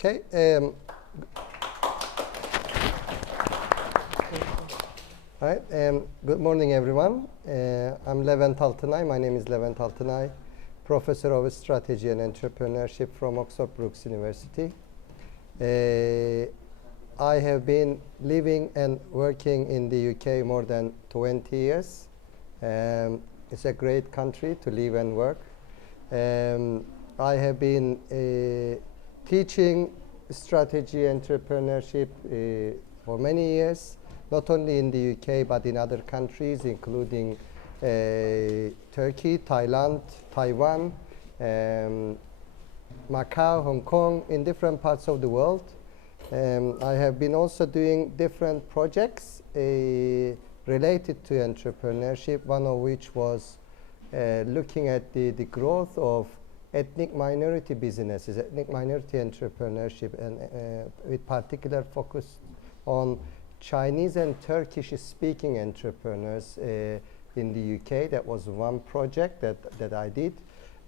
Okay. Right. Good morning, everyone. I'm Levent Altinay. My name is Levent Altinay, Professor of Strategy and Entrepreneurship from Oxford Brookes University. I have been living and working in the UK more than 20 years. It's a great country to live and work. I have been teaching strategy entrepreneurship for many years, not only in the UK but in other countries, including Turkey, Thailand, Taiwan, Macau, Hong Kong, in different parts of the world. I have been also doing different projects related to entrepreneurship, one of which was looking at the growth of ethnic minority businesses, ethnic minority entrepreneurship, and with particular focus on Chinese and Turkish-speaking entrepreneurs in the UK. That was one project that I did.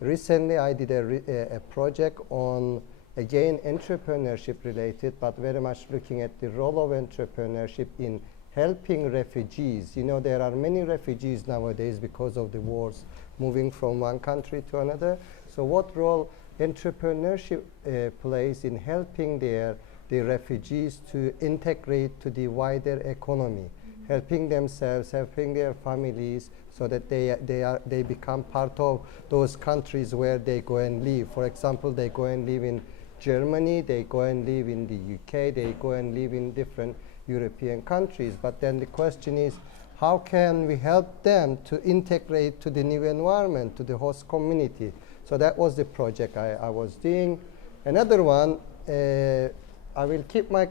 Recently, I did a project on, again, entrepreneurship related, but very much looking at the role of entrepreneurship in helping refugees. You know, there are many refugees nowadays because of the wars moving from one country to another. So what role entrepreneurship plays in helping the refugees to integrate to the wider economy, helping themselves, helping their families, so that they become part of those countries where they go and live. For example, they go and live in Germany, they go and live in the UK, they go and live in different European countries. But then the question is, how can we help them to integrate to the new environment, to the host community? So that was the project I was doing. Another one, I will keep my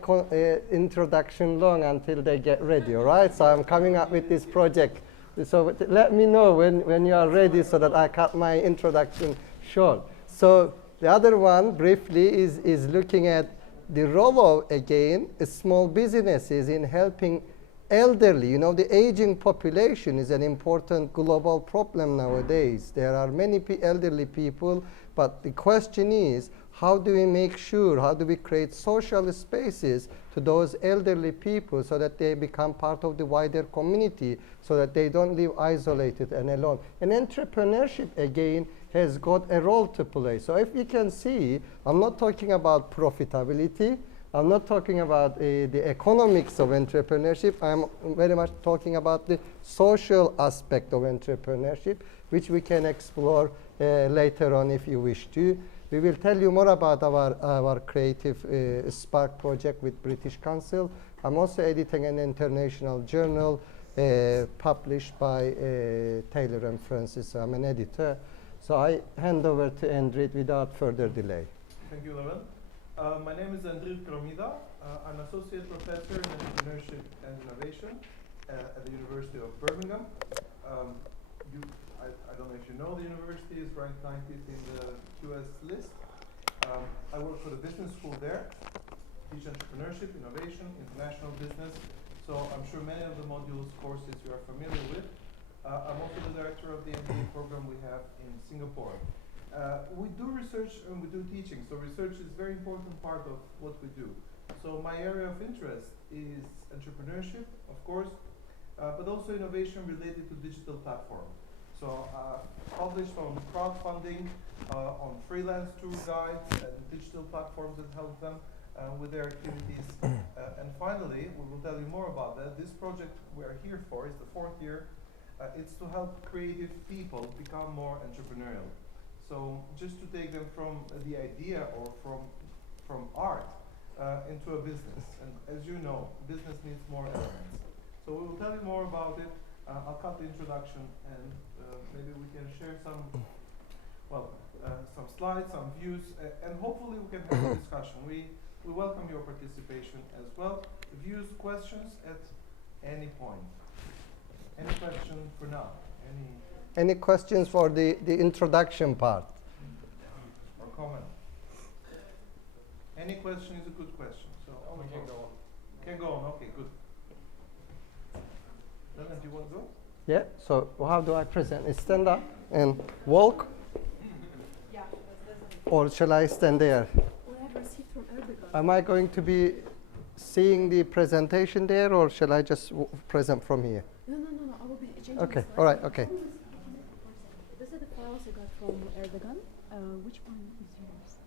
introduction long until they get ready, all right? So I'm coming up with this project. So let me know when you are ready so that I cut my introduction short. So the other one, briefly, is looking at the role of, again, small businesses in helping elderly. You know, the aging population is an important global problem nowadays. There are many elderly people, but the question is, how do we make sure, how do we create social spaces to those elderly people so that they become part of the wider community, so that they don't live isolated and alone? And entrepreneurship, again, has got a role to play. So if you can see, I'm not talking about profitability, I'm not talking about the economics of entrepreneurship. I'm very much talking about the social aspect of entrepreneurship, which we can explore later on if you wish to. We will tell you more about our Creative Spark project with British Council. I'm also editing an international journal published by Taylor and Francis. I'm an editor. So I hand over to Endrit without further delay. Thank you, Levent. My name is Endrit Kromidha. I'm Associate Professor in Entrepreneurship and Innovation at the University of Birmingham. I don't know if you know, the university is ranked 90th in the QS list. I work for the business school there, teach entrepreneurship, innovation, international business. So I'm sure many of the modules, courses you are familiar with. I'm also the director of the MBA program we have in Singapore. We do research and we do teaching, so research is a very important part of what we do. So my area of interest is entrepreneurship, of course, but also innovation related to digital platform. So published on crowdfunding, on freelance tour guides and digital platforms that help them with their activities. And finally, we will tell you more about that. This project we are here for is the 4th year. It's to help creative people become more entrepreneurial. So just to take them from the idea or from art into a business. And as you know, business needs more elements. So we will tell you more about it. I'll cut the introduction and maybe we can share some slides, some views, and hopefully we can have a discussion. We welcome your participation as well. Views, questions at any point. Any question for now? Any questions for the introduction part? Or comment? Any question is a good question. So we can go on. Can go on, okay, good. Levent, do you want to go? Yeah, so how do I present? Stand up and walk? Yeah. Or shall I stand there? What I have received from Albert am I going to be seeing the presentation there, or shall I just present from here? No. I will be changing. Okay. The All right. Okay. These are the files I got from Erdogan. Which one is yours?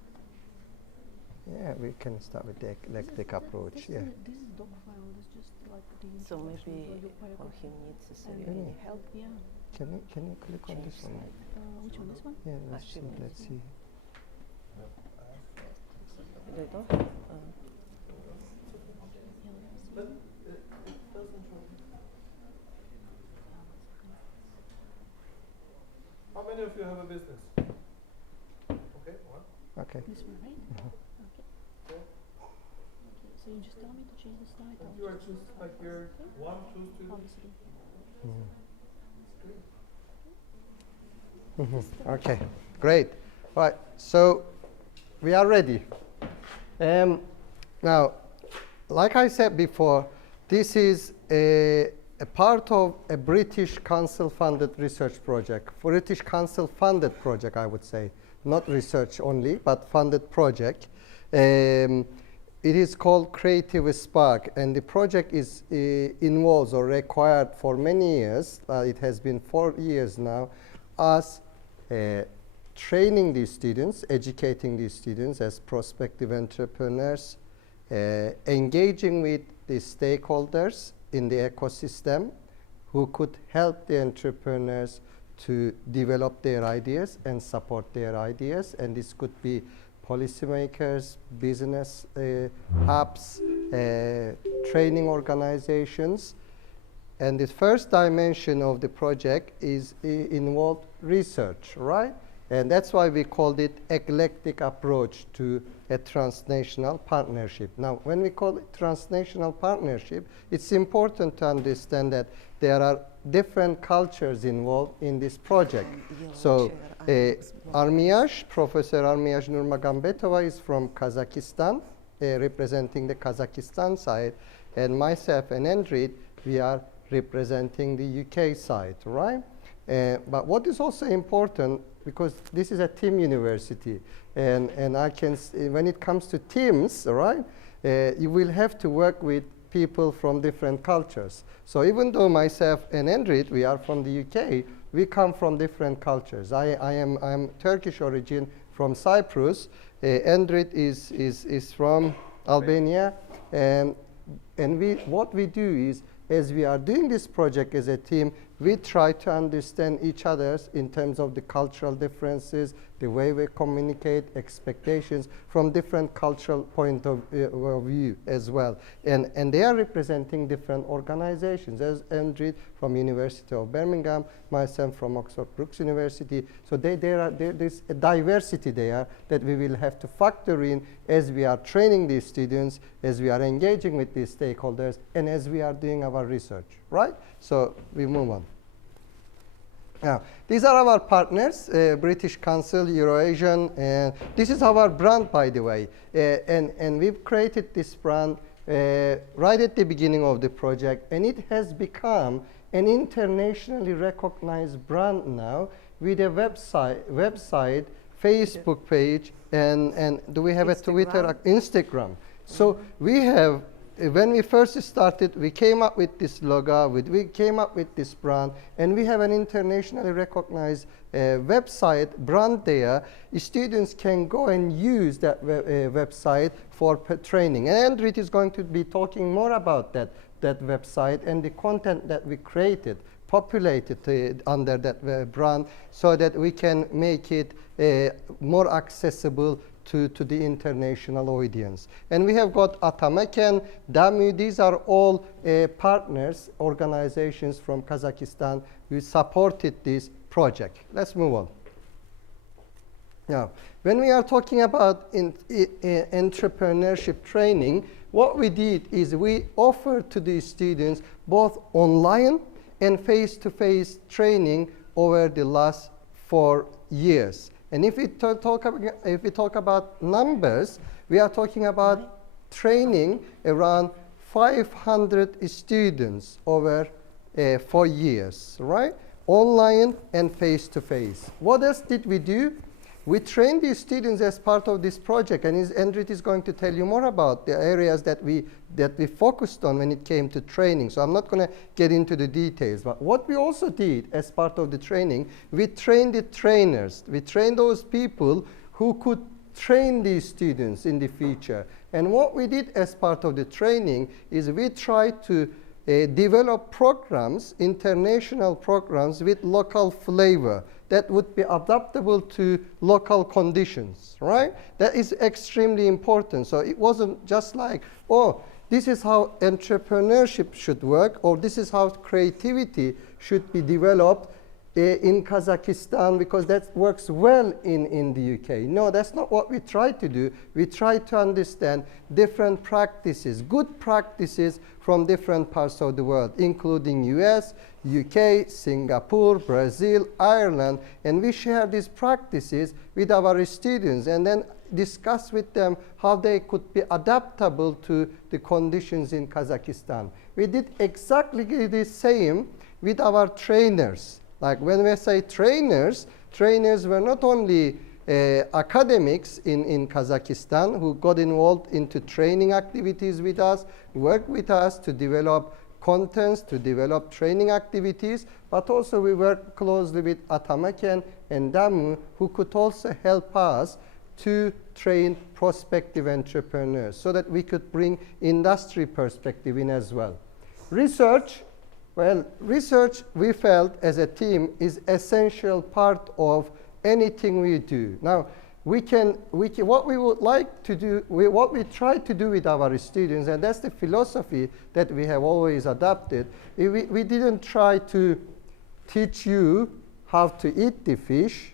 Yeah, we can start with the eclectic approach. This Yeah. This is doc file. It's just like the So introduction maybe for your for paragraph. him needs to say And any help. Yeah. Can you click on this one? Which one? This one? Yeah. Let's see. Actually, Let's see. They don't have, But it doesn't show. How many of you have a business? Okay, one. Okay. This one, right? Okay. Okay. Okay. So you just tell me to change the slide. And I'll you are just just like your 1, 2 students. obviously. Okay. Great. All right. So we are ready. Now, like I said before, this is a part of a British Council-funded research project. British Council-funded project, I would say. Not research only, but funded project. It is called Creative Spark, and the project is involves or required for many years. It has been 4 years now, us training these students, educating these students as prospective entrepreneurs, engaging with the stakeholders in the ecosystem who could help the entrepreneurs to develop their ideas and support their ideas. And this could be policymakers, business hubs, training organizations. And the first dimension of the project is involved research, right? And that's why we called it eclectic approach to a transnational partnership. Now, when we call it transnational partnership, it's important to understand that there are different cultures involved in this project. So, Armiyash, Professor Armiyash Nurmagambetova is from Kazakhstan, representing the Kazakhstan side, and myself and Endrit, we are representing the UK side, right? But what is also important, because this is a team university, and I can, when it comes to teams, right, you will have to work with people from different cultures. So even though myself and Endrit, we are from the UK, we come from different cultures. I'm Turkish origin from Cyprus. Endrit is from Albania, and what we do is, as we are doing this project as a team, we try to understand each other in terms of the cultural differences, the way we communicate, expectations from different cultural point of view as well. And they are representing different organizations, as Endrit from University of Birmingham, myself from Oxford Brookes University. So there's a diversity there that we will have to factor in as we are training these students, as we are engaging with these stakeholders, and as we are doing our research, right? So we move on. Now, these are our partners, British Council, Eurasian, and this is our brand, by the way. And we've created this brand right at the beginning of the project, and it has become an internationally recognized brand now with a website, Facebook page, and do we have a Twitter, Instagram? So we have, when we first started, we came up with this logo, we came up with this brand, and we have an internationally recognized website brand there. Students can go and use that website for training. And Endrit is going to be talking more about that website and the content that we created, populated under that brand, so that we can make it more accessible to the international audience. And we have got Atamaken, DAMU, these are all partners, organizations from Kazakhstan who supported this project. Let's move on. Now, when we are talking about entrepreneurship training, what we did is we offered to these students both online and face-to-face training over the last 4 years. And if we talk about numbers, we are talking about training around 500 students over 4 years, right? Online and face-to-face. What else did we do? we trained these students as part of this project, and Endrit is going to tell you more about the areas that we focused on when it came to training. So I'm not going to get into the details. But what we also did as part of the training, we trained the trainers. We trained those people who could train these students in the future. And what we did as part of the training is we tried to develop programs, international programs with local flavor that would be adaptable to local conditions, right? That is extremely important. So it wasn't just like, oh, this is how entrepreneurship should work, or this is how creativity should be developed in Kazakhstan because that works well in the UK. No, that's not what we try to do. We try to understand different practices, good practices from different parts of the world, including US, UK, Singapore, Brazil, Ireland, and we share these practices with our students and then discuss with them how they could be adaptable to the conditions in Kazakhstan. We did exactly the same with our trainers. Like when we say trainers, trainers were not only academics in Kazakhstan who got involved into training activities with us, worked with us to develop contents, to develop training activities, but also we worked closely with Atamaken and Damu who could also help us to train prospective entrepreneurs so that we could bring industry perspective in as well. Research. Well, research, we felt as a team, is essential part of anything we do. Now, what we would like to do, what we try to do with our students, and that's the philosophy that we have always adopted, we didn't try to teach you how to eat the fish.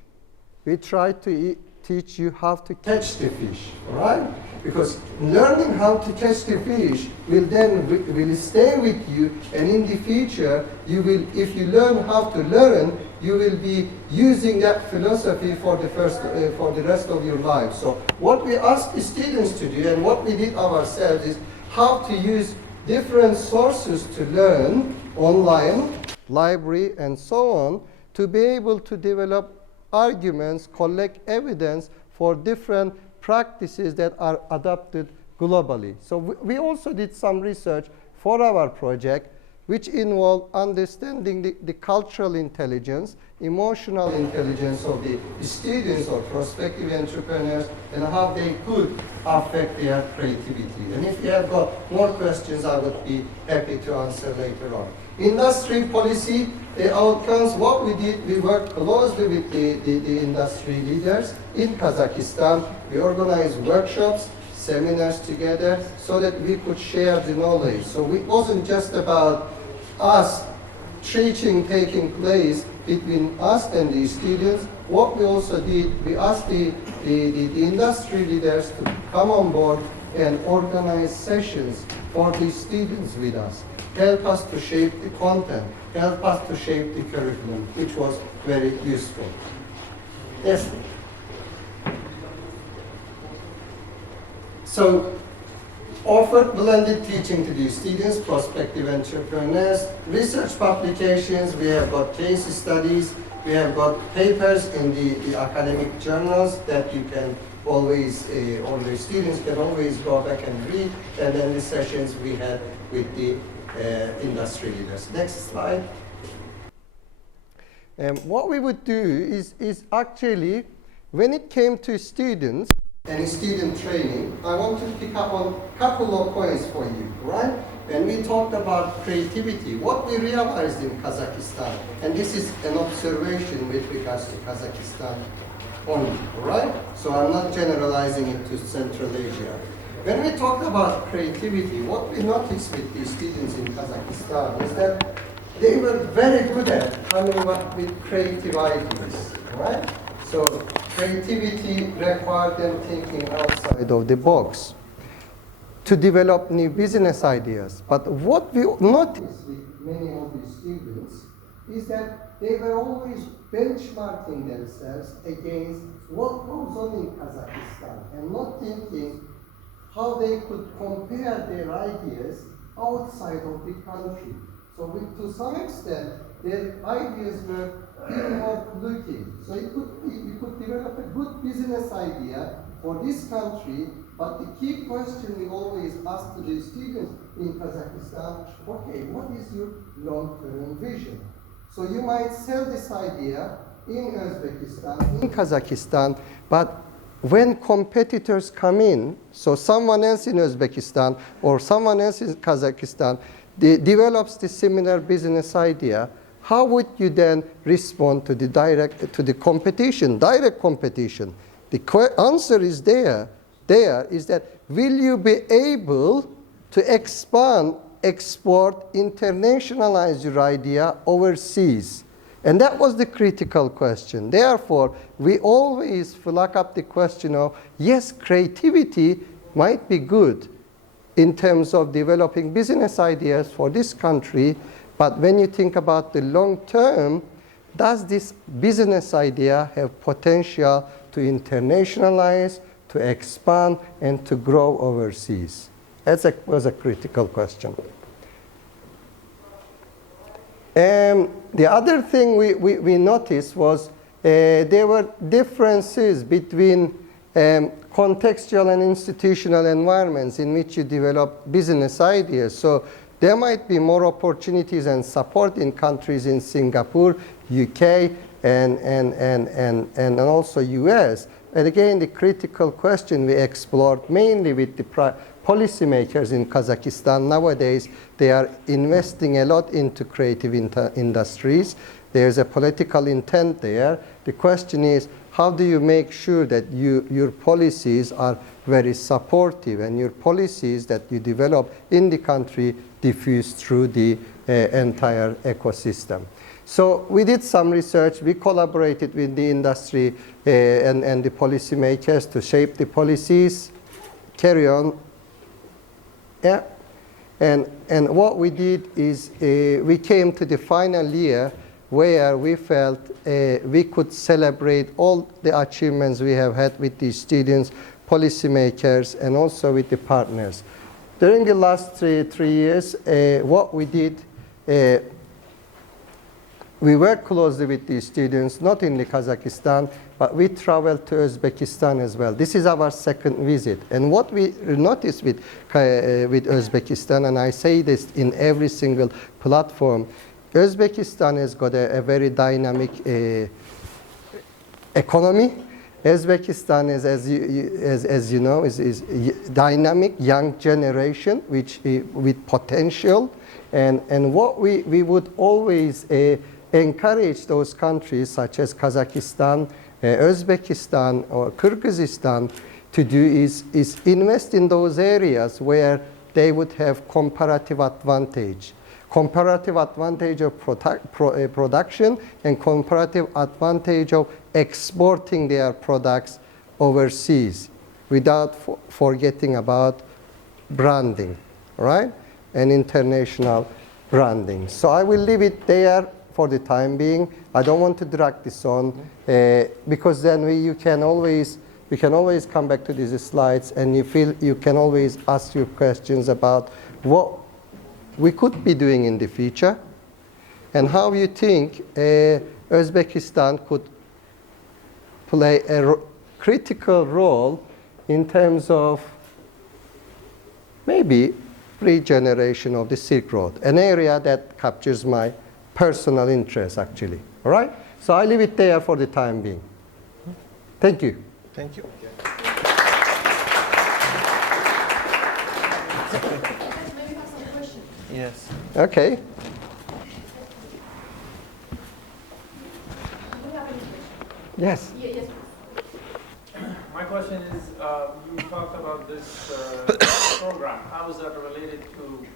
We tried to teach you how to catch the fish, right? Because learning how to catch the fish will stay with you, and in the future, you will, if you learn how to learn, you will be using that philosophy for the rest of your life. So what we ask the students to do, and what we did ourselves, is how to use different sources to learn online, library, and so on, to be able to develop arguments, collect evidence for different practices that are adopted globally. So we also did some research for our project, which involved understanding the cultural intelligence, emotional intelligence of the students or prospective entrepreneurs, and how they could affect their creativity. And if you have got more questions, I would be happy to answer later on. Industry policy outcomes, what we did, we worked closely with the industry leaders in Kazakhstan. We organized workshops, seminars together so that we could share the knowledge. So it wasn't just about us teaching taking place between us and the students. What we also did, we asked the industry leaders to come on board and organize sessions for the students with us. Help us to shape the content, help us to shape the curriculum, which was very useful. Yes. So, offered blended teaching to the students, prospective entrepreneurs, research publications, we have got case studies, we have got papers in the academic journals that you can always, or the students can always go back and read, and then the sessions we had with the industry leaders. Next slide. What we would do is actually, when it came to students and student training, I want to pick up on a couple of points for you, right? When we talked about creativity, what we realized in Kazakhstan, and this is an observation with regards to Kazakhstan only, right? So I'm not generalizing it to Central Asia. When we talk about creativity, what we noticed with the students in Kazakhstan is that they were very good at coming up with creative ideas, right? So creativity required them thinking outside of the box to develop new business ideas. But what we noticed with many of the students is that they were always benchmarking themselves against what goes on in Kazakhstan and not thinking how they could compare their ideas outside of the country. So to some extent, their ideas were inward looking. So we could develop develop a good business idea for this country, but the key question we always ask to the students in Kazakhstan, okay, what is your long-term vision? So you might sell this idea in Uzbekistan, in Kazakhstan, but when competitors come in, so someone else in Uzbekistan or someone else in Kazakhstan develops the similar business idea, how would you then respond to the competition, direct competition? The answer is there is that will you be able to expand, export, internationalize your idea overseas? And that was the critical question. Therefore, we always flag up the question of, yes, creativity might be good in terms of developing business ideas for this country, but when you think about the long term, does this business idea have potential to internationalize, to expand, and to grow overseas? That was a critical question. The other thing we noticed was there were differences between contextual and institutional environments in which you develop business ideas. So there might be more opportunities and support in countries in Singapore, UK, and also US. And again, the critical question we explored mainly with the policymakers in Kazakhstan nowadays, they are investing a lot into creative industries. There's a political intent there. The question is, how do you make sure that your policies are very supportive and your policies that you develop in the country diffuse through the entire ecosystem? So we did some research. We collaborated with the industry and the policymakers to shape the policies. Carry on. Yeah. And what we did is we came to the final year where we felt we could celebrate all the achievements we have had with the students, policymakers, and also with the partners. During the last three years, what we did, we worked closely with the students, not only Kazakhstan, but we traveled to Uzbekistan as well. This is our second visit. And what we noticed with Uzbekistan, and I say this in every single platform, Uzbekistan has got a very dynamic economy. Uzbekistan is, as you know, is dynamic, young generation, which with potential. And what we would always encourage those countries, such as Kazakhstan, Uzbekistan, or Kyrgyzstan, to do is invest in those areas where they would have comparative advantage. Comparative advantage of production and comparative advantage of exporting their products overseas without forgetting about branding, right? And international branding. So I will leave it there for the time being. I don't want to drag this on because then we can always come back to these slides and you can always ask your questions about what we could be doing in the future and how you think Uzbekistan could play a critical role in terms of maybe regeneration of the Silk Road, an area that captures my personal interest actually. All right? So I leave it there for the time being. Thank you. Thank you. Yes. Okay. Do you have any questions? Yes. Yes. My question is, you talked about this program. How is that related to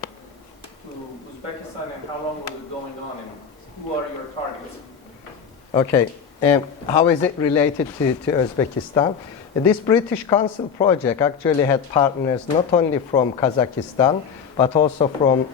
Uzbekistan and how long was it going on and who are your targets? Okay. How is it related to Uzbekistan? This British Council project actually had partners not only from Kazakhstan, but also from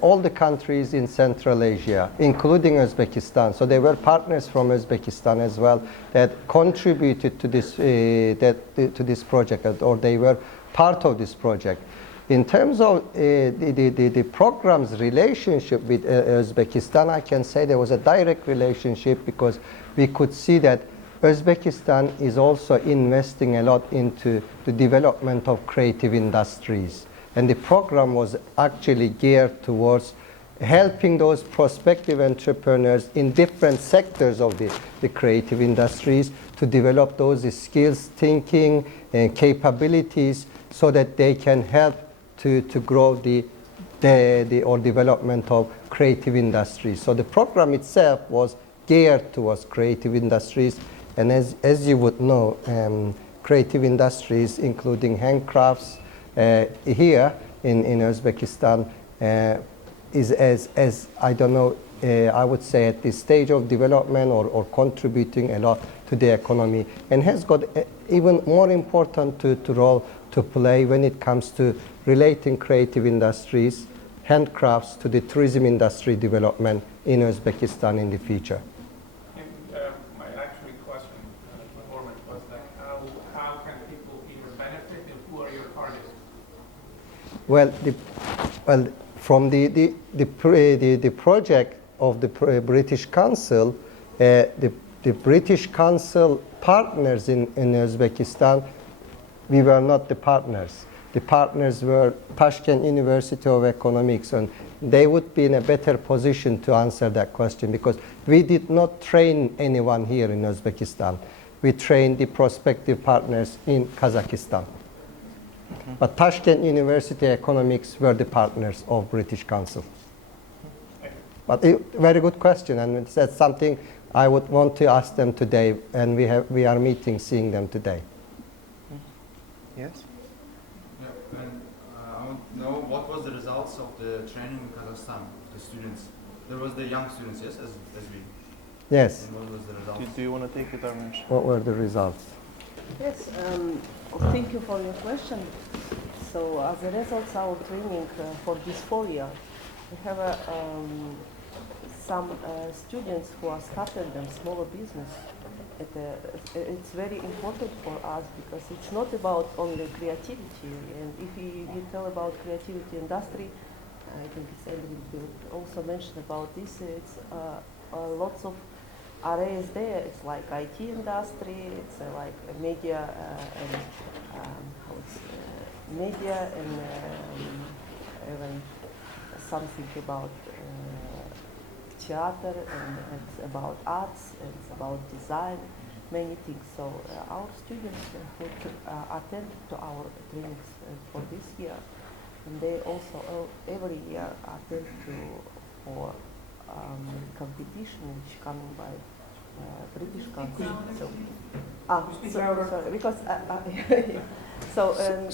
all the countries in Central Asia, including Uzbekistan. So they were partners from Uzbekistan as well that contributed to this project, or they were part of this project. In terms of the program's relationship with Uzbekistan, I can say there was a direct relationship because we could see that Uzbekistan is also investing a lot into the development of creative industries. And the program was actually geared towards helping those prospective entrepreneurs in different sectors of the creative industries to develop those skills, thinking, and capabilities so that they can help to grow the development of creative industries. So the program itself was geared towards creative industries. And as you would know, creative industries, including handcrafts, here in Uzbekistan, is as I don't know, I would say at this stage of development or contributing a lot to the economy, and has got even more important role to play when it comes to relating creative industries, handcrafts to the tourism industry development in Uzbekistan in the future. And my actual question, performance was that how can people either benefit and who are your targets? Well, from the project of the British Council, the British Council partners in Uzbekistan, we were not the partners. The partners were Tashkent University of Economics, and they would be in a better position to answer that question because we did not train anyone here in Uzbekistan. We trained the prospective partners in Kazakhstan. But Tashkent University Economics were the partners of British Council. But very good question, and that's something I would want to ask them today, and we are meeting, seeing them today. Yes? Yeah, and I want to know what was the results of the training in Kazakhstan, the students. There was the young students, yes, as we. Yes. And what was the results? Do you want to take it, Armiyash? What were the results? Yes, thank you for your question. So as a result of our training for this 4 year, we have some students who are started them smaller business. It's very important for us because it's not about only creativity. And if you tell about creativity industry, I think it's Endrit will also mention about this. It's lots of areas there. It's like IT industry. It's like media media and even something about theater, and it's about arts, and it's about design, many things. So our students who attend to our trainings for this year, and they also every year attend to for competition which coming by British Council. So, sorry, because so and.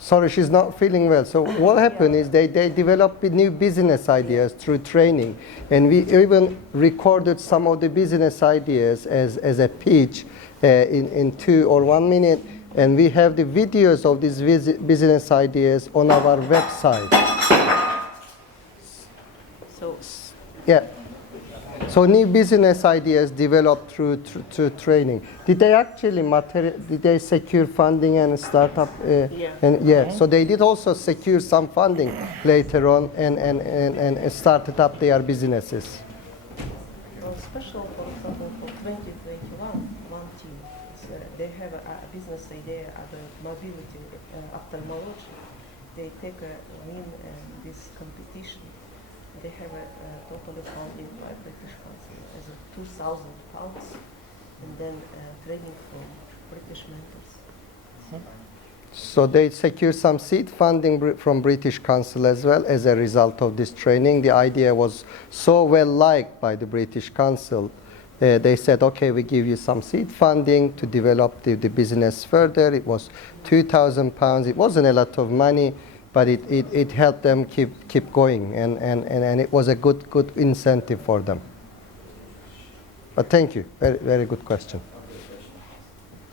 Sorry, she's not feeling well. So what happened is they developed new business ideas through training, and we even recorded some of the business ideas as a pitch in 2 or 1 minute, and we have the videos of these business ideas on our website. So yeah. So new business ideas developed through training. Did they actually did they secure funding and start up? Yeah. And yeah. So they did also secure some funding later on and started up their businesses. Special, for example, for 2021, one team, they have a business idea at the mobility ophthalmology. They take a win this competition. They have a totally funded by British Council as of £2,000, and then training from British mentors. So they secured some seed funding from British Council as well as a result of this training. The idea was so well liked by the British Council. They said, okay, we give you some seed funding to develop the business further. It was £2,000. It wasn't a lot of money, but it helped them keep going, and it was a good incentive for them. But thank you, very good question.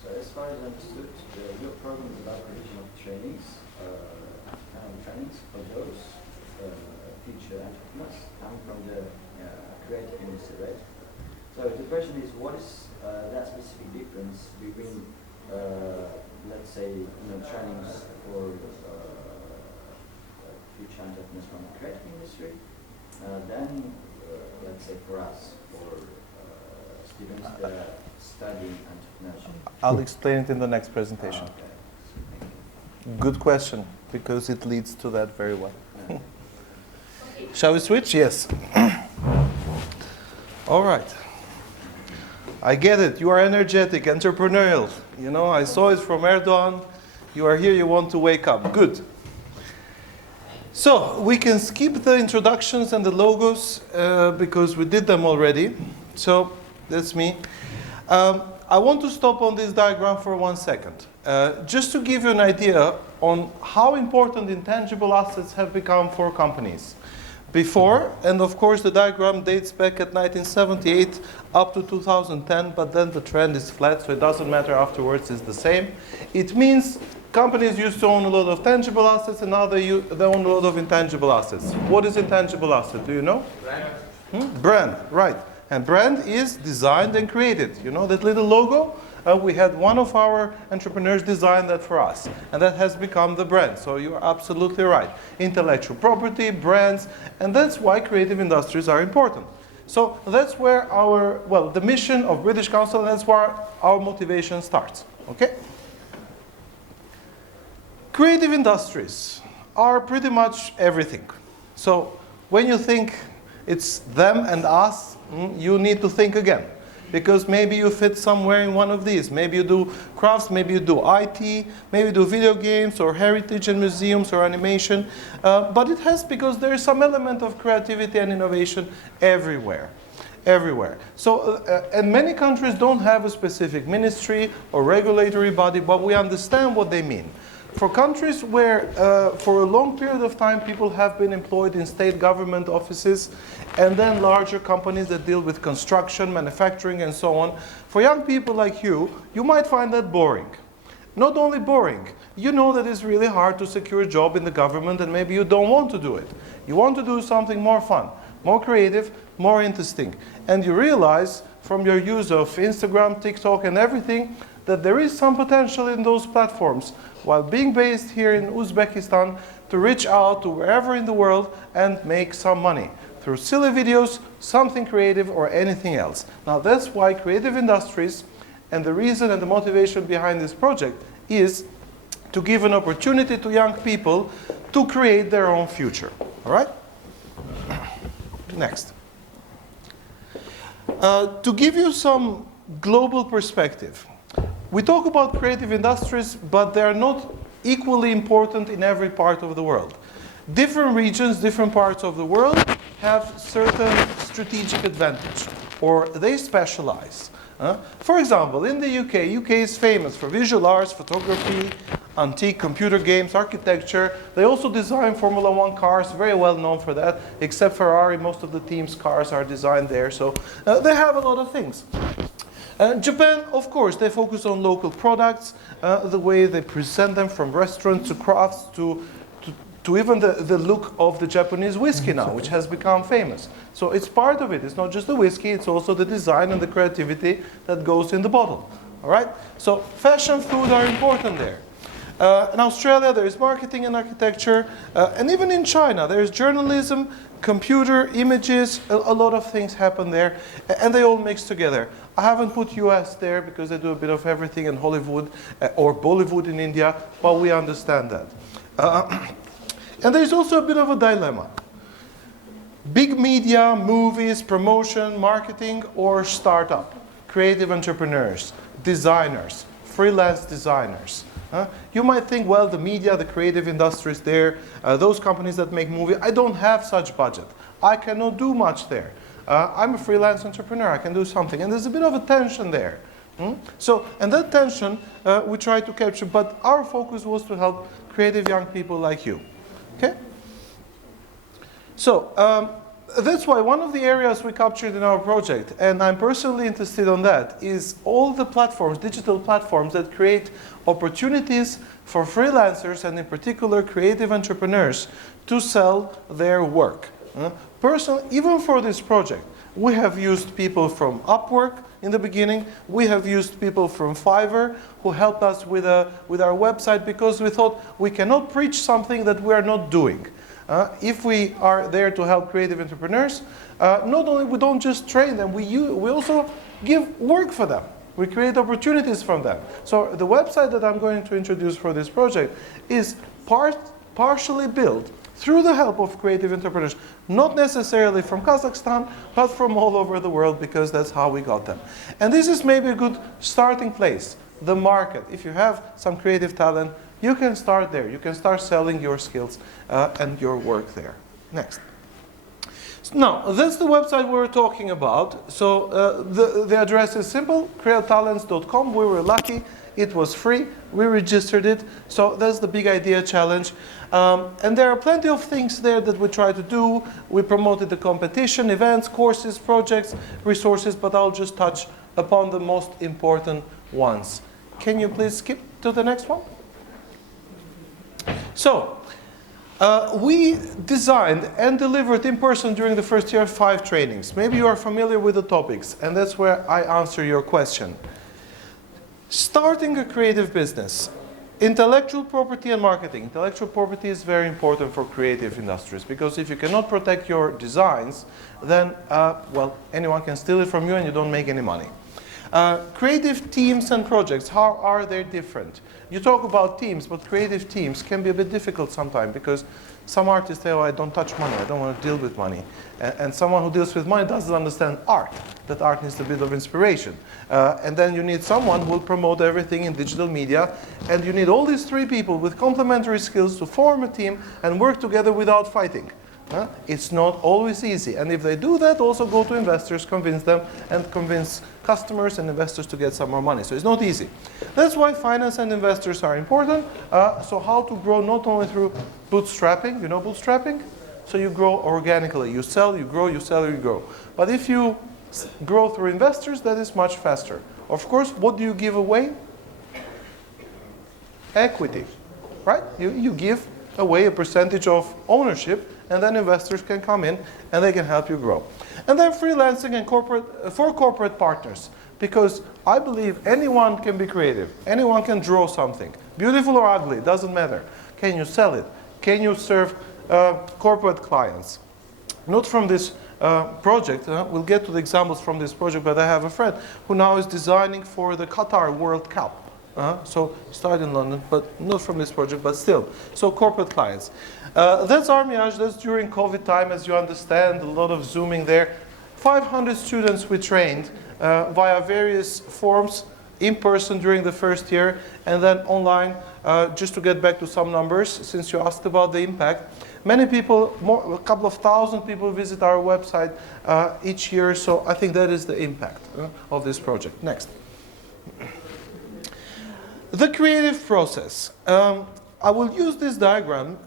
So as far as I understood, your program is about provision of trainings, trainings for those future entrepreneurs coming from the creative industry, right? So the question is, what is that specific difference between, let's say, trainings for future entrepreneurs from the creative industry, then let's say for us, for students that are studying entrepreneurship? I'll explain it in the next presentation. Okay. Good question, because it leads to that very well. Shall we switch? Yes. All right. I get it. You are energetic, entrepreneurial. You know, I saw it from Erdogan. You are here, you want to wake up. Good. So, we can skip the introductions and the logos because we did them already. So, that's me. I want to stop on this diagram for 1 second. Just to give you an idea on how important intangible assets have become for companies. Before, and of course the diagram dates back at 1978 up to 2010, but then the trend is flat, so it doesn't matter afterwards, it's the same. It means companies used to own a lot of tangible assets, and now they own a lot of intangible assets. What is intangible asset? Do you know? Brand. Brand, right. And brand is designed and created. You know that little logo? We had one of our entrepreneurs design that for us, and that has become the brand. So you're absolutely right. Intellectual property, brands, and that's why creative industries are important. So that's where our, well, the mission of British Council, and that's where our motivation starts. Okay? Creative industries are pretty much everything. So when you think it's them and us, you need to think again. Because maybe you fit somewhere in one of these. Maybe you do crafts, maybe you do IT, maybe you do video games or heritage and museums or animation. But it has, because there is some element of creativity and innovation everywhere. Everywhere. So, and many countries don't have a specific ministry or regulatory body, but we understand what they mean. For countries where for a long period of time people have been employed in state government offices and then larger companies that deal with construction, manufacturing and so on, for young people like you might find that boring. Not only boring, you know that it's really hard to secure a job in the government and maybe you don't want to do it. You want to do something more fun, more creative, more interesting. And you realize from your use of Instagram, TikTok and everything that there is some potential in those platforms while being based here in Uzbekistan to reach out to wherever in the world and make some money through silly videos, something creative or anything else. Now that's why creative industries, and the reason and the motivation behind this project is to give an opportunity to young people to create their own future. All right? Next. To give you some global perspective, we talk about creative industries, but they are not equally important in every part of the world. Different regions, different parts of the world have certain strategic advantage, or they specialize. For example, in the UK is famous for visual arts, photography, antique computer games, architecture. They also design Formula 1 cars, very well known for that. Except Ferrari, most of the team's cars are designed there. So they have a lot of things. Japan, of course, they focus on local products, the way they present them, from restaurants to crafts to even the look of the Japanese whiskey now, which has become famous. So it's part of it. It's not just the whiskey, it's also the design and the creativity that goes in the bottle. All right? So fashion, food are important there. In Australia, there is marketing and architecture. And even in China, there is journalism, computer, images, a lot of things happen there. And they all mix together. I haven't put US there because they do a bit of everything in Hollywood or Bollywood in India, but we understand that. And there's also a bit of a dilemma. Big media, movies, promotion, marketing, or startup, creative entrepreneurs, designers, freelance designers. You might think, well, the media, the creative industries there, those companies that make movies, I don't have such budget. I cannot do much there. I'm a freelance entrepreneur, I can do something. And there's a bit of a tension there. So, and that tension we try to capture, but our focus was to help creative young people like you. Okay? So, that's why one of the areas we captured in our project, and I'm personally interested on that, is all the platforms, digital platforms that create opportunities for freelancers and in particular creative entrepreneurs to sell their work. Personally, even for this project, we have used people from Upwork in the beginning. We have used people from Fiverr who helped us with our website because we thought we cannot preach something that we are not doing. If we are there to help creative entrepreneurs, not only we don't just train them, we also give work for them. We create opportunities from them. So the website that I'm going to introduce for this project is partially built through the help of creative entrepreneurs, not necessarily from Kazakhstan, but from all over the world, because that's how we got them. And this is maybe a good starting place, the market. If you have some creative talent, you can start there. You can start selling your skills and your work there. Next. Now, that's the website we were talking about. So the address is simple, creatalents.com. We were lucky. It was free. We registered it. So that's the Big Idea Challenge. And there are plenty of things there that we try to do. We promoted the competition, events, courses, projects, resources, but I'll just touch upon the most important ones. Can you please skip to the next one? So, we designed and delivered in person during the first year 5 trainings. Maybe you are familiar with the topics, and that's where I answer your question. Starting a creative business, intellectual property and marketing. Intellectual property is very important for creative industries, because if you cannot protect your designs, then, well, anyone can steal it from you and you don't make any money. Creative teams and projects, how are they different? You talk about teams, but creative teams can be a bit difficult sometimes, because some artists say, oh, I don't touch money, I don't want to deal with money. And someone who deals with money doesn't understand art, that art needs a bit of inspiration. And then you need someone who will promote everything in digital media, and you need all these 3 people with complementary skills to form a team and work together without fighting. It's not always easy. And if they do that, also go to investors, convince them, and convince customers and investors to get some more money. So it's not easy. That's why finance and investors are important. So how to grow not only through bootstrapping, you know bootstrapping? So you grow organically. You sell, you grow, you sell, you grow. But if you grow through investors, that is much faster. Of course, what do you give away? Equity, right? You give away a percentage of ownership, and then investors can come in and they can help you grow. And then freelancing and for corporate partners, because I believe anyone can be creative. Anyone can draw something, beautiful or ugly, doesn't matter. Can you sell it? Can you serve corporate clients? Not from this project, we'll get to the examples from this project, but I have a friend who now is designing for the Qatar World Cup. So started in London, but not from this project, but still. So corporate clients. That's Armiyash. That's during COVID time, as you understand, a lot of Zooming there. 500 students we trained via various forms, in person during the first year, and then online, just to get back to some numbers, since you asked about the impact. Many people, a couple of thousand people visit our website each year, so I think that is the impact of this project. Next. The creative process. I will use this diagram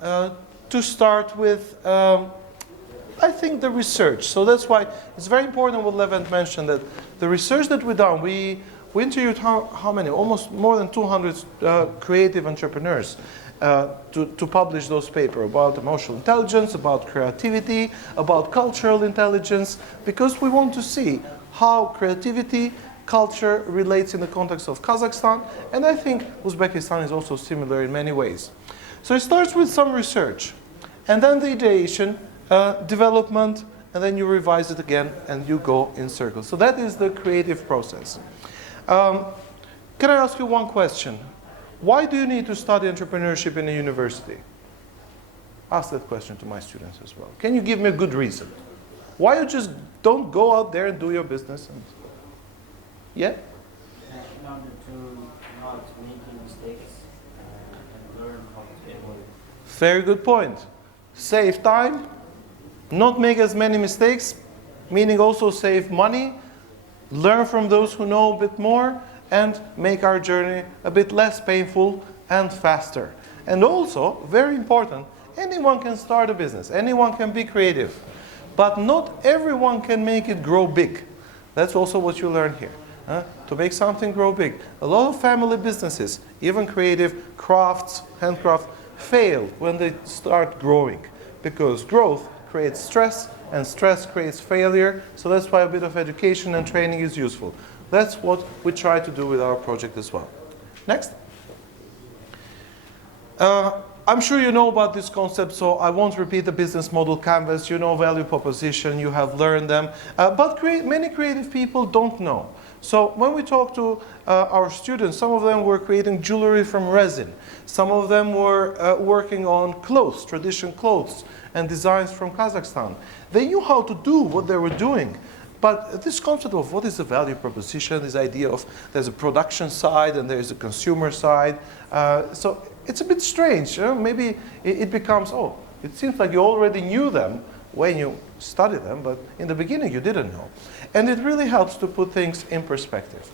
to start with, I think, the research. So that's why it's very important what Levent mentioned, that the research that we've done, we interviewed how many? Almost more than 200 creative entrepreneurs to publish those papers about emotional intelligence, about creativity, about cultural intelligence, because we want to see how creativity, culture relates in the context of Kazakhstan, and I think Uzbekistan is also similar in many ways. So it starts with some research, and then the ideation, development, and then you revise it again, and you go in circles. So that is the creative process. Can I ask you one question? Why do you need to study entrepreneurship in a university? Ask that question to my students as well. Can you give me a good reason? Why you just don't go out there and do your business? Yeah? In order to not making mistakes and learn how to avoid. Very good point. Save time, not make as many mistakes, meaning also save money, learn from those who know a bit more, and make our journey a bit less painful and faster. And also, very important, anyone can start a business, anyone can be creative, but not everyone can make it grow big. That's also what you learn here. To make something grow big. A lot of family businesses, even creative crafts, handcraft, fail when they start growing, because growth creates stress, and stress creates failure. So that's why a bit of education and training is useful. That's what we try to do with our project as well. Next. I'm sure you know about this concept, so I won't repeat the business model canvas. You know value proposition, you have learned them. But many creative people don't know. So when we talk to our students, some of them were creating jewelry from resin. Some of them were working on clothes, traditional clothes, and designs from Kazakhstan. They knew how to do what they were doing. But this concept of what is the value proposition, this idea of there's a production side and there's a consumer side. So it's a bit strange. Maybe it becomes, oh, it seems like you already knew them when you study them, but in the beginning you didn't know. And it really helps to put things in perspective.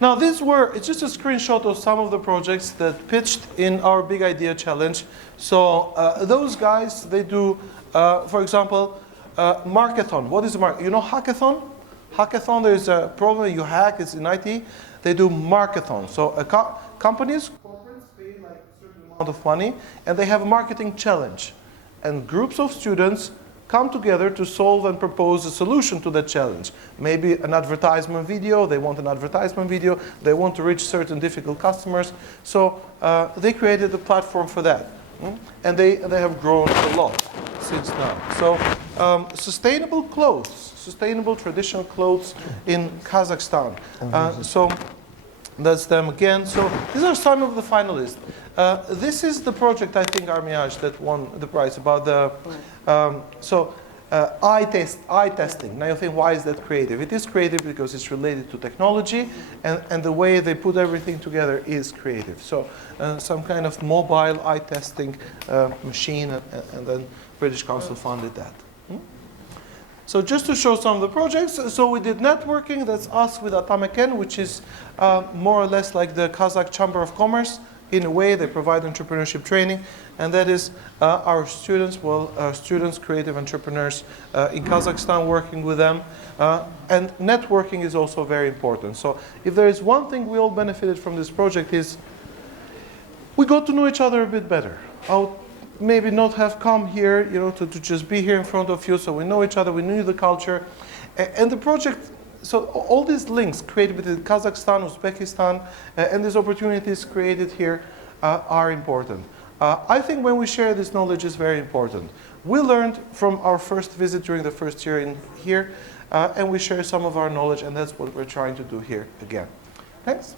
Now it's just a screenshot of some of the projects that pitched in our Big Idea Challenge. So those guys, they do, for example, Markathon. What is a markathon? You know hackathon? Hackathon, there's a problem you hack, it's in IT. They do Markathon. So companies, corporates pay like a certain amount of money, and they have a marketing challenge. And groups of students come together to solve and propose a solution to that challenge. Maybe an advertisement video, they want an advertisement video, they want to reach certain difficult customers. So they created a platform for that. And they have grown a lot since now. So sustainable clothes, sustainable traditional clothes in Kazakhstan. So that's them again. So these are some of the finalists. This is the project, I think, Armiyash, that won the prize about the eye testing. Now you think, why is that creative? It is creative because it's related to technology, and the way they put everything together is creative. So some kind of mobile eye testing machine, and then British Council funded that. So just to show some of the projects, so we did networking. That's us with Atameken, which is more or less like the Kazakh Chamber of Commerce. In a way, they provide entrepreneurship training, and that is our students, students, creative entrepreneurs in Kazakhstan, working with them. And networking is also very important. So if there is one thing we all benefited from this project is we got to know each other a bit better. I'll maybe not have come here, to just be here in front of you, so we know each other, we knew the culture. And the project, so all these links created between Kazakhstan, Uzbekistan, and these opportunities created here are important. I think when we share this knowledge is very important. We learned from our first visit during the first year in here, and we share some of our knowledge, and that's what we're trying to do here again. Thanks.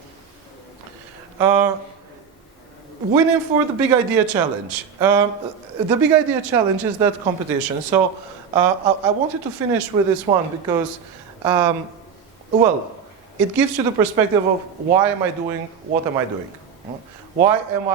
Winning for the Big Idea Challenge. The Big Idea Challenge is that competition. So I wanted to finish with this one because, well, it gives you the perspective of why am I doing what am I doing? Why am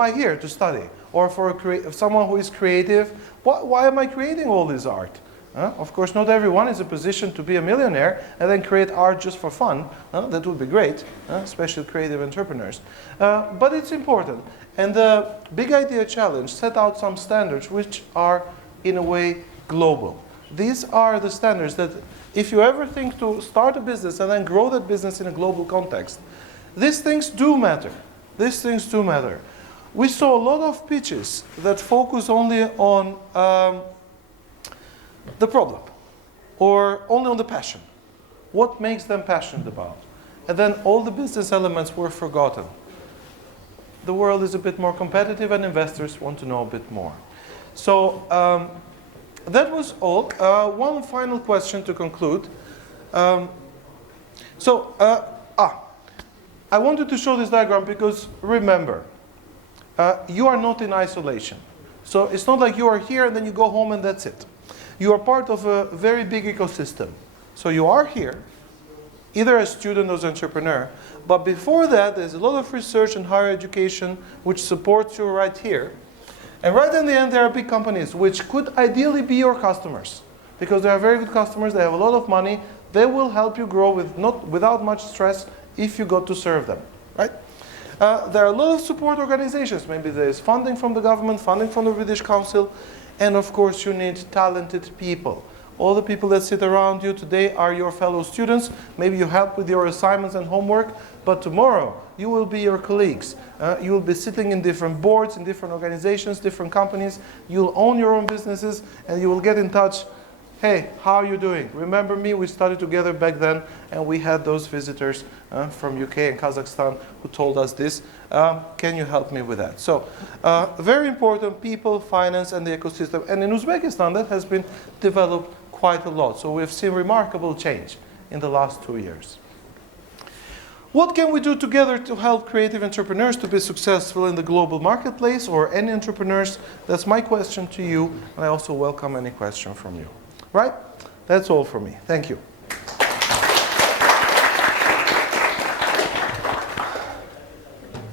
I here to study? Or for someone who is creative, why am I creating all this art? Of course, not everyone is in a position to be a millionaire and then create art just for fun. That would be great, especially creative entrepreneurs. But it's important. And the Big Idea Challenge set out some standards which are, in a way, global. These are the standards that if you ever think to start a business and then grow that business in a global context, these things do matter. These things do matter. We saw a lot of pitches that focus only on the problem, or only on the passion. What makes them passionate about? And then all the business elements were forgotten. The world is a bit more competitive and investors want to know a bit more. So that was all. One final question to conclude. I wanted to show this diagram because remember, you are not in isolation. So it's not like you are here and then you go home and that's it. You are part of a very big ecosystem. So you are here, either as student or as entrepreneur. But before that, there's a lot of research and higher education which supports you right here. And right in the end, there are big companies which could ideally be your customers. Because they are very good customers, they have a lot of money, they will help you grow without much stress if you got to serve them. Right? There are a lot of support organizations. Maybe there's funding from the government, funding from the British Council. And of course, you need talented people. All the people that sit around you today are your fellow students. Maybe you help with your assignments and homework, but tomorrow you will be your colleagues. You will be sitting in different boards, in different organizations, different companies. You'll own your own businesses, and you will get in touch. Hey, how are you doing? Remember me? We studied together back then, and we had those visitors from UK and Kazakhstan who told us this. Can you help me with that? So, very important, people, finance, and the ecosystem. And in Uzbekistan, that has been developed quite a lot. So we've seen remarkable change in the last 2 years. What can we do together to help creative entrepreneurs to be successful in the global marketplace, or any entrepreneurs? That's my question to you, and I also welcome any question from you. Right? That's all for me. Thank you.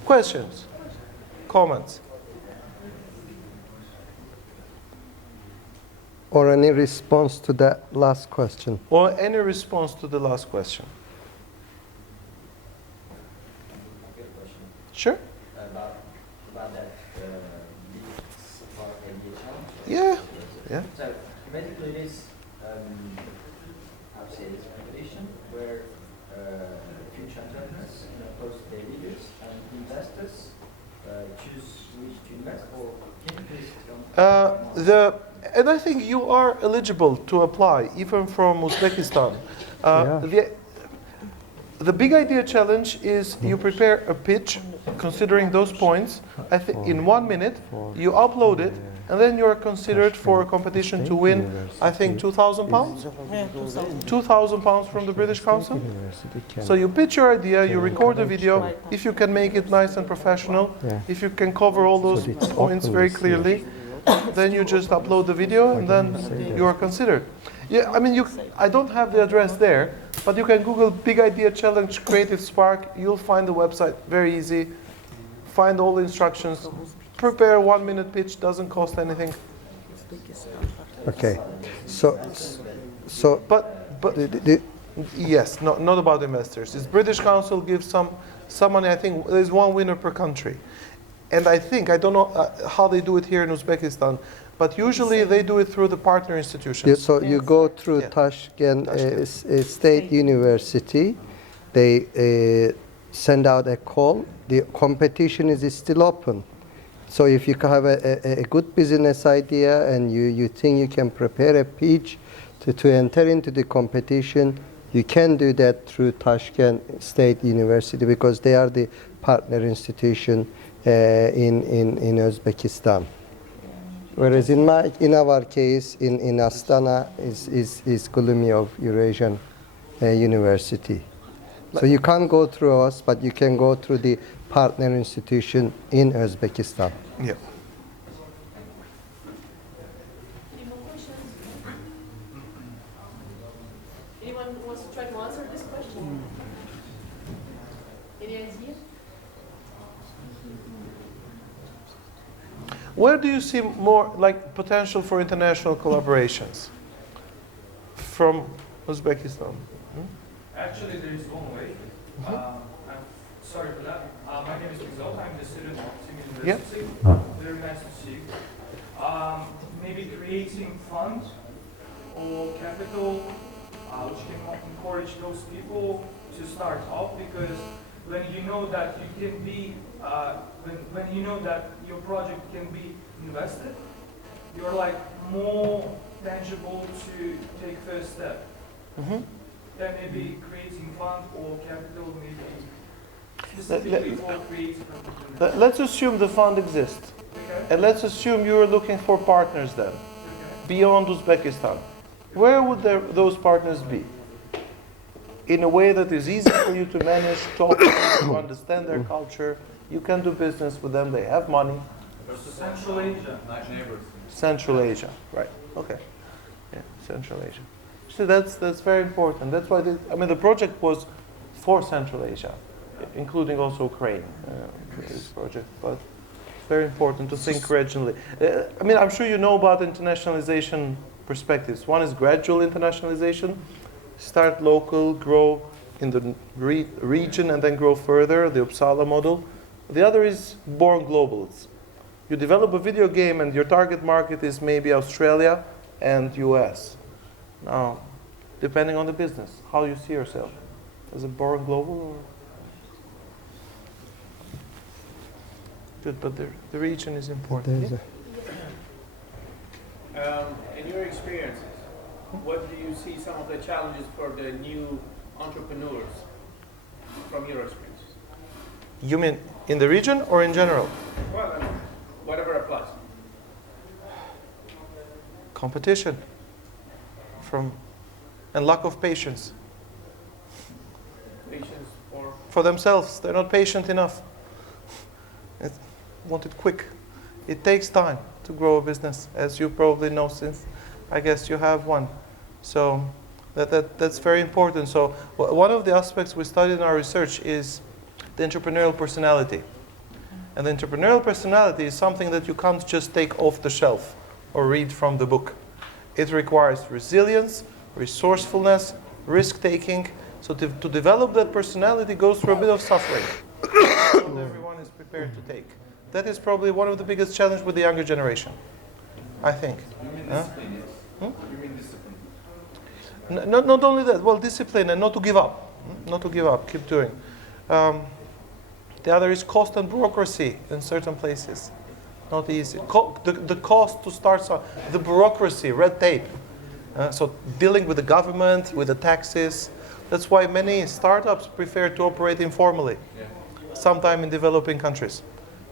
Questions? Comments? Or any response to that last question? Or any response to the last question? Good question. Sure? About that Spark idea challenge. Yeah. Yeah. So basically, this I would say this competition where future entrepreneurs post their videos and investors choose which to invest, or can you please tell me? And I think you are eligible to apply, even from Uzbekistan. The big idea challenge is you prepare a pitch considering those points. I think in 1 minute you upload it, and then you are considered for a competition to win, I think, £2,000? Yeah, 2,000. £2,000 from the British Council. So you pitch your idea, you record a video. If you can make it nice and professional, if you can cover all those points very clearly, then you just upload the video, and then you are considered. Yeah, I mean, I don't have the address there, but you can Google Big Idea Challenge Creative Spark. You'll find the website, very easy. Find all the instructions. Prepare a 1 minute pitch, doesn't cost anything. Okay. So But yes, not about investors. It's British Council gives some money. I think there's one winner per country. And I don't know how they do it here in Uzbekistan, but usually they do it through the partner institutions. Yeah, so you go through Tashkent State University. They send out a call. The competition is still open. So if you have a good business idea and you think you can prepare a pitch to enter into the competition, you can do that through Tashkent State University, because they are the partner institution in Uzbekistan. Whereas in our case, in Astana is L.Gumilyov Eurasian University. So you can't go through us, but you can go through the partner institution in Uzbekistan. Yeah. Any more questions? Anyone wants to try to answer this question? Any idea? Where do you see more potential for international collaborations from Uzbekistan? Actually, there is one way. I'm sorry for that. My name is Rizal. I'm the student of Tim University. Very nice to see you. Maybe creating funds or capital which can encourage those people to start off, because when you know that you can be, when you know that your project can be invested, you're more tangible to take first step. Then maybe creating fund or capital, maybe specifically for creative entrepreneurs. Let's assume the fund exists. Okay. And let's assume you are looking for partners then, beyond Uzbekistan. Where would those partners be? In a way that is easy for you to manage, talk to them, to understand their culture. You can do business with them, they have money. Central Asia. Like neighbors. Central Asia, right, okay. Yeah, Central Asia. So that's very important. That's why the project was for Central Asia, including also Ukraine, this project. But it's very important to think regionally. I'm sure you know about internationalization perspectives. One is gradual internationalization, start local, grow in the region, and then grow further, the Uppsala model. The other is born global. You develop a video game and your target market is maybe Australia and US. Now, depending on the business, how you see yourself. As a born global or? Good, but the region is important. In your experiences, what do you see some of the challenges for the new entrepreneurs from your experience? You mean in the region or in general? Well, whatever applies. Competition. and lack of patience Patience for for themselves. They're not patient enough. They want it quick. It takes time to grow a business, as you probably know, since I guess you have one. So that's very important. So one of the aspects we studied in our research is the entrepreneurial personality. And the entrepreneurial personality is something that you can't just take off the shelf or read from the book. It requires resilience, resourcefulness, risk-taking. So to develop that personality goes through a bit of suffering. Not everyone is prepared to take. That is probably one of the biggest challenges with the younger generation, I think. You mean Huh? discipline, yes? You mean discipline? Not only that, well, discipline and not to give up. Not to give up, keep doing. The other is cost and bureaucracy in certain places. Not easy. The cost to start, the bureaucracy, red tape. So dealing with the government, with the taxes. That's why many startups prefer to operate informally, sometime in developing countries.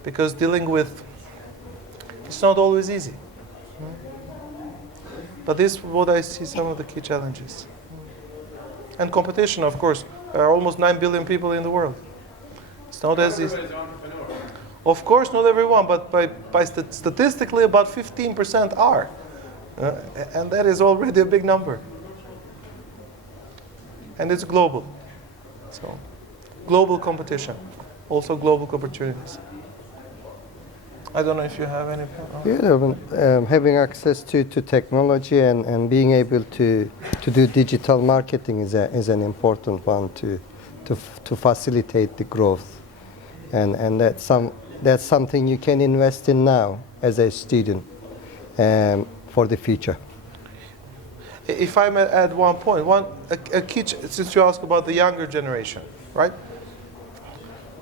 Because dealing with, it's not always easy. But this is what I see some of the key challenges. And competition, of course. There are almost 9 billion people in the world. It's not as easy. Of course, not everyone, but statistically, about 15% are. And that is already a big number. And it's global. So, global competition. Also global opportunities. I don't know if you have any. Yeah, having access to technology and being able to do digital marketing is an important one to facilitate the growth, and that's something you can invest in now as a student for the future. If I may add one point, a key, since you asked about the younger generation, right?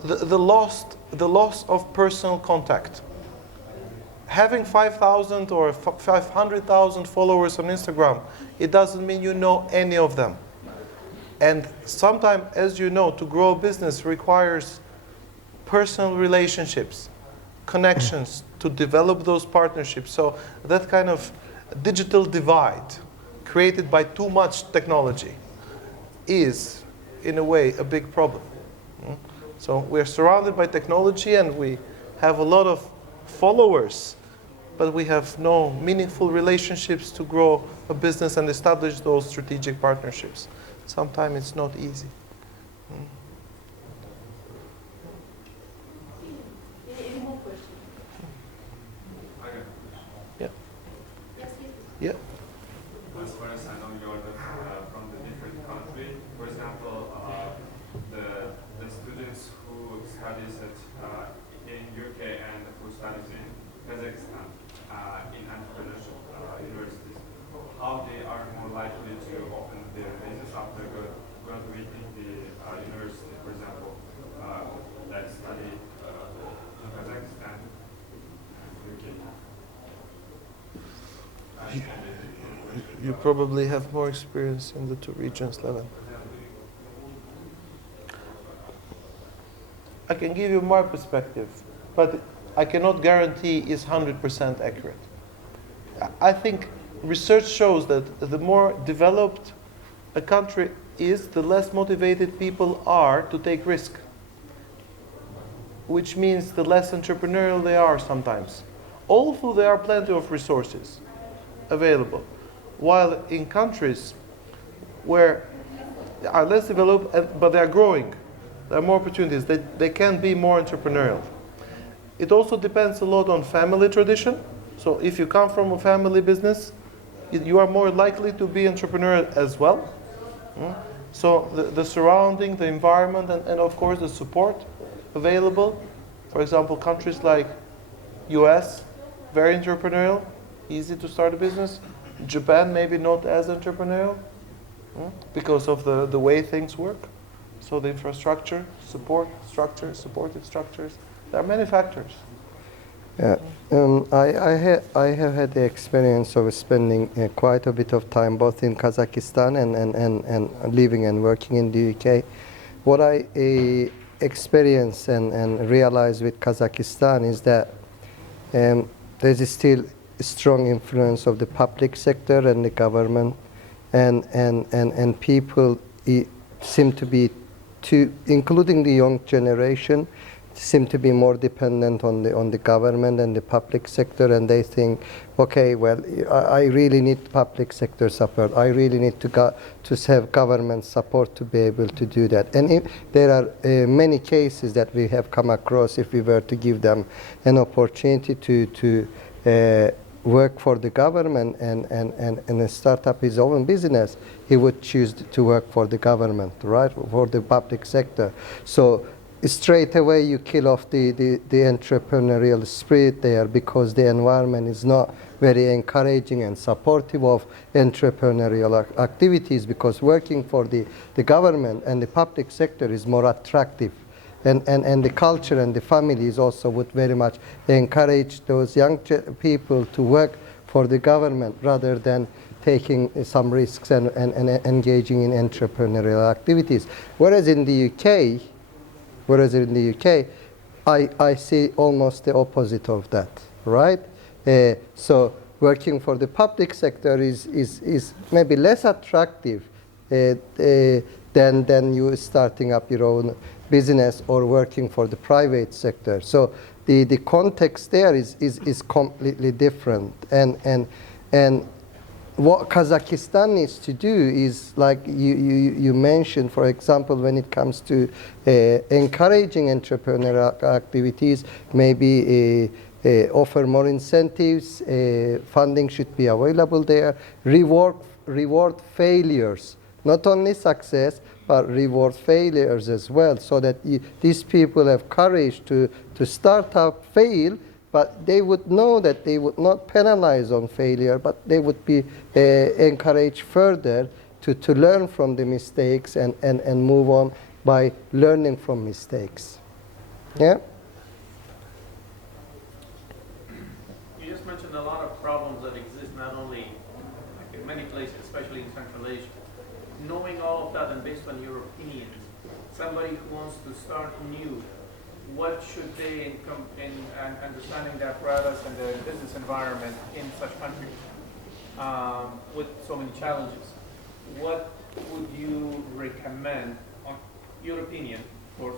The loss of personal contact. Having 5,000 or 500,000 followers on Instagram, it doesn't mean you know any of them. And sometimes, as you know, to grow a business requires personal relationships, connections, to develop those partnerships. So that kind of digital divide created by too much technology is, in a way, a big problem. So we're surrounded by technology and we have a lot of followers, but we have no meaningful relationships to grow a business and establish those strategic partnerships. Sometimes it's not easy. Any more questions? Yeah. Yes, yes. Yeah. As far as I know, you're from the different country. For example, the students who studies in UK and who studies in Kazakhstan in entrepreneurship universities, how they are more likely to open their business after graduating the university, for example, that study in Kazakhstan and UK. You probably have more experience in the two regions, Levent. I can give you my perspective, but I cannot guarantee it's 100% accurate. I think research shows that the more developed a country is, the less motivated people are to take risk, which means the less entrepreneurial they are sometimes. Although there are plenty of resources available. While in countries where they are less developed, but they are growing, there are more opportunities, they can be more entrepreneurial. It also depends a lot on family tradition. So if you come from a family business, you are more likely to be entrepreneurial as well. So the surrounding, the environment, and of course the support available. For example, countries like US, very entrepreneurial, easy to start a business. Japan, maybe not as entrepreneurial because of the way things work. So the infrastructure, support structures, supportive structures. There are many factors. Yeah, I have had the experience of spending quite a bit of time both in Kazakhstan and living and working in the UK. What I experience and realize with Kazakhstan is that there's still a strong influence of the public sector and the government, and people seem to be including the young generation, seem to be more dependent on the government and the public sector, and they think, okay, well, I really need public sector support. I really need to have government support to be able to do that. And there are many cases that we have come across. If we were to give them an opportunity to work for the government and start up his own business, he would choose to work for the government, right, for the public sector. So straight away you kill off the entrepreneurial spirit there, because the environment is not very encouraging and supportive of entrepreneurial activities, because working for the government and the public sector is more attractive. And the culture and the families also would very much encourage those young people to work for the government rather than taking some risks and engaging in entrepreneurial activities. Whereas in the UK, I see almost the opposite of that, right? So working for the public sector is maybe less attractive than you starting up your own business or working for the private sector. So the context there is completely different. And what Kazakhstan needs to do is, like you mentioned, for example, when it comes to encouraging entrepreneurial activities, maybe offer more incentives, funding should be available there, reward failures, not only success, but reward failures as well, so that these people have courage to start up, fail, but they would know that they would not penalize on failure, but they would be encouraged further to learn from the mistakes and move on by learning from mistakes. Yeah? You just mentioned a lot of problems that exist not only in many places, especially in Central Asia. Knowing all of that and based on your opinions, somebody who wants to start new, what should they, in understanding the apparatus and the business environment in such countries with so many challenges, what would you recommend, on your opinion, of course,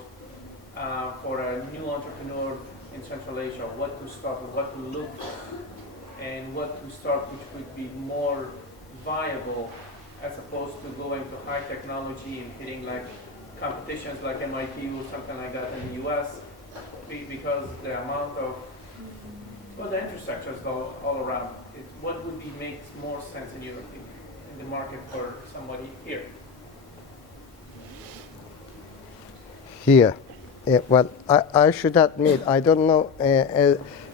for a new entrepreneur in Central Asia? What to start with, what to look for, and what to start which would be more viable as opposed to going to high technology and hitting like competitions like MIT or something like that in the US, because the amount of, well, the infrastructure is all around. What would makes more sense in your opinion in the market for somebody here? Here. Well, I should admit, I don't know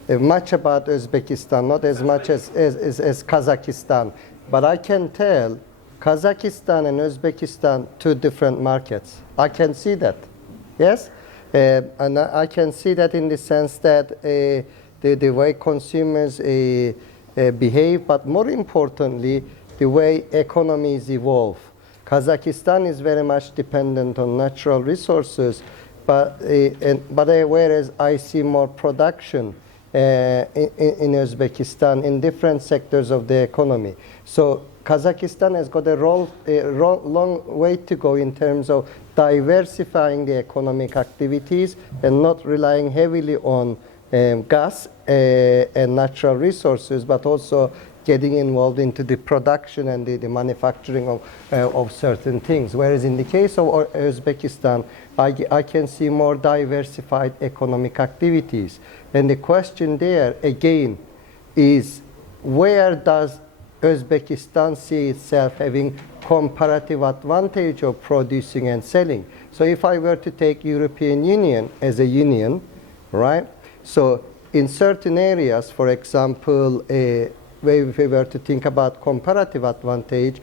much about Uzbekistan, not as much as Kazakhstan, but I can tell Kazakhstan and Uzbekistan, two different markets. I can see that, yes? And I can see that in the sense that the way consumers behave, but more importantly, the way economies evolve. Kazakhstan is very much dependent on natural resources, but whereas I see more production in Uzbekistan in different sectors of the economy. So Kazakhstan has got a long way to go in terms of diversifying the economic activities and not relying heavily on gas and natural resources, but also getting involved into the production and the manufacturing of certain things. Whereas in the case of Uzbekistan, I can see more diversified economic activities. And the question there, again, is where does Uzbekistan see itself having comparative advantage of producing and selling? So if I were to take European Union as a union, right? So in certain areas, for example, if we were to think about comparative advantage,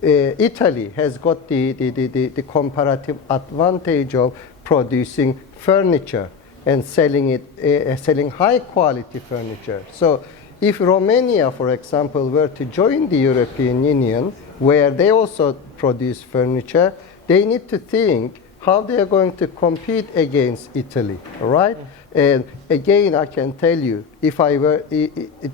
Italy has got the comparative advantage of producing furniture and selling it, selling high quality furniture. So if Romania, for example, were to join the European Union, where they also produce furniture, they need to think how they are going to compete against Italy, all right? And again, I can tell you, if I were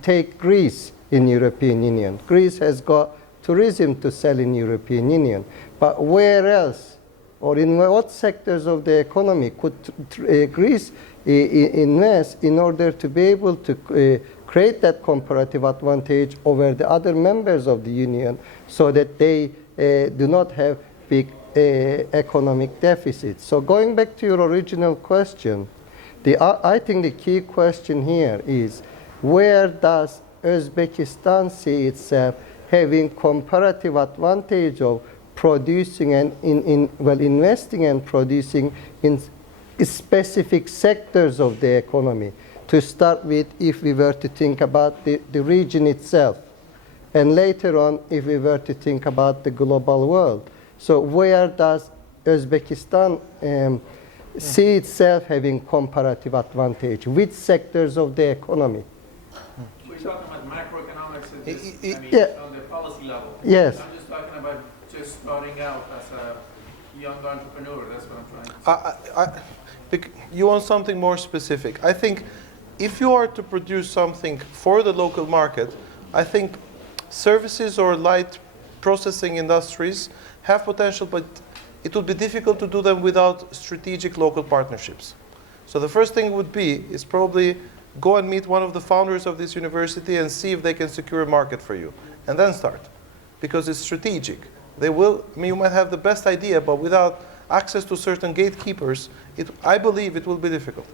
take Greece in European Union, Greece has got tourism to sell in European Union. But where else, or in what sectors of the economy could Greece invest in order to be able to create that comparative advantage over the other members of the Union so that they do not have big economic deficits? So going back to your original question, I think the key question here is, where does Uzbekistan see itself having comparative advantage of producing and investing and producing in specific sectors of the economy? To start with, if we were to think about the region itself, and later on, if we were to think about the global world. So where does Uzbekistan see itself having comparative advantage? Which sectors of the economy? We're talking about macroeconomics at this, on the policy level. Yes. I'm just talking about just starting out as a young entrepreneur. That's what I'm trying to say. You want something more specific. I think if you are to produce something for the local market, I think services or light processing industries have potential, but it would be difficult to do them without strategic local partnerships. So the first thing would be is probably go and meet one of the founders of this university and see if they can secure a market for you, and then start, because it's strategic. You might have the best idea, but without access to certain gatekeepers, I believe it will be difficult.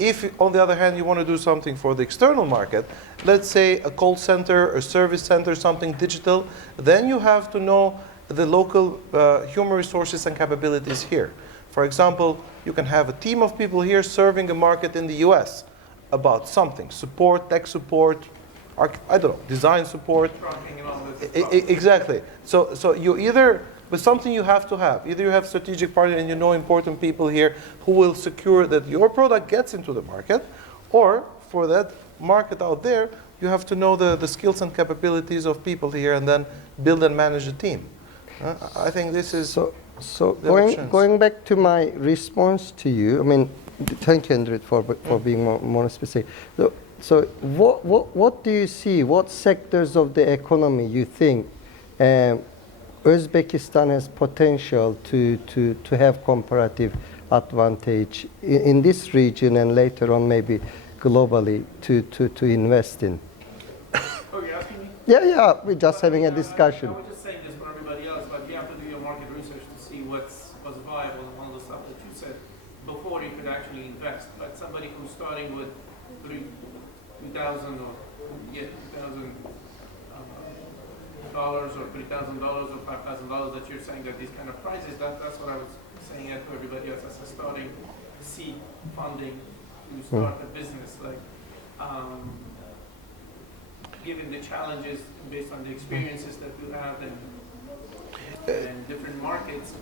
If, on the other hand, you want to do something for the external market, let's say a call center, a service center, something digital, then you have to know the local human resources and capabilities here. For example, you can have a team of people here serving a market in the US about something, support, tech support, I don't know, design support. Exactly. So you either, but something you have to have. Either you have strategic partner and you know important people here who will secure that your product gets into the market, or for that market out there, you have to know the skills and capabilities of people here and then build and manage a team. I think this is so going back to my response to you. I mean, thank you, Endrit, for being more specific. So what do you see? What sectors of the economy you think Uzbekistan has potential to have comparative advantage in this region and later on maybe globally to invest in? Oh, you're asking me? Yeah, we're just having a discussion. I was just saying this for everybody else, but you have to do your market research to see what's viable and all the stuff that you said before you could actually invest. Like somebody who's starting with $2,000 or $2,000 or $3,000 or $5,000 that you're saying that these kind of prices, that's what I was saying to everybody else as a starting seed funding to start a business. Like, given the challenges based on the experiences that you have in different markets,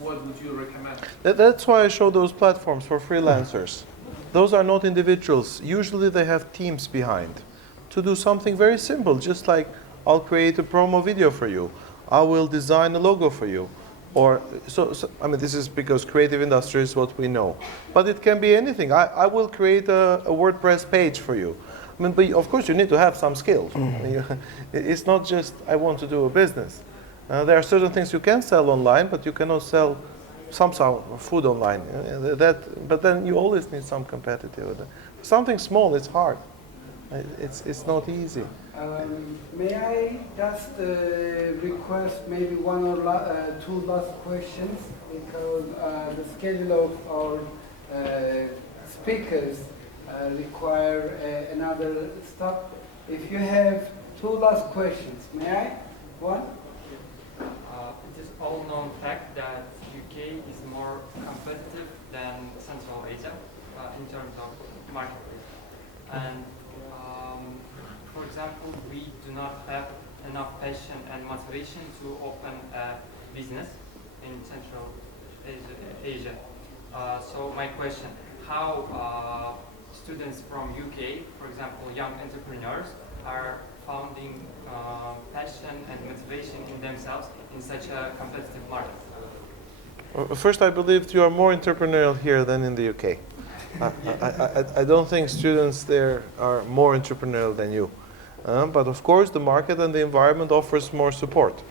what would you recommend? That's why I show those platforms for freelancers. Those are not individuals. Usually they have teams behind to do something very simple, just like I'll create a promo video for you. I will design a logo for you. Or I mean, this is because creative industry is what we know. But it can be anything. I will create a WordPress page for you. I mean, but of course you need to have some skills. It's not just I want to do a business. There are certain things you can sell online, but you cannot sell some food online. But then you always need some competitive. Something small, it's hard. It's not easy. May I just request maybe one or two last questions, because the schedule of our speakers require another stop. If you have two last questions, may I? One? It is all known fact that UK is more competitive than Central Asia in terms of marketplace. And for example, we do not have enough passion and motivation to open a business in Central Asia. So my question, how students from UK, for example, young entrepreneurs, are finding passion and motivation in themselves in such a competitive market? First, I believe you are more entrepreneurial here than in the UK. I don't think students there are more entrepreneurial than you. But of course, the market and the environment offers more support,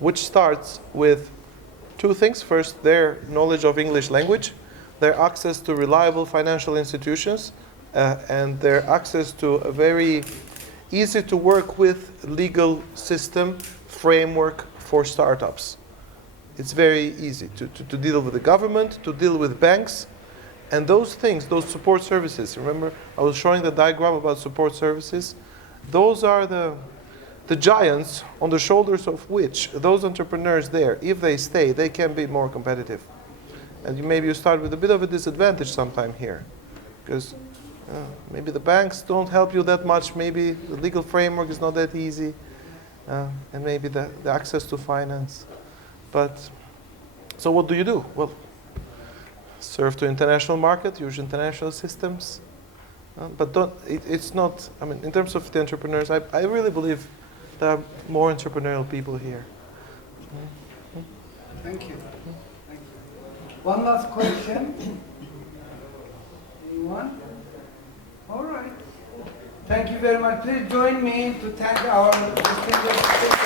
which starts with two things. First, their knowledge of English language, their access to reliable financial institutions, and their access to a very easy to work with legal system framework for startups. It's very easy to deal with the government, to deal with banks, and those things, those support services. Remember, I was showing the diagram about support services. Those are the giants on the shoulders of which those entrepreneurs there, if they stay, they can be more competitive. And maybe you start with a bit of a disadvantage sometime here, because maybe the banks don't help you that much, maybe the legal framework is not that easy, and maybe the access to finance. But, so what do you do? Well, serve to international market, use international systems, but it's not, I mean, in terms of the entrepreneurs, I really believe there are more entrepreneurial people here. Thank you. Thank you. One last question. Anyone? All right. Thank you very much. Please join me to thank our distinguished speakers.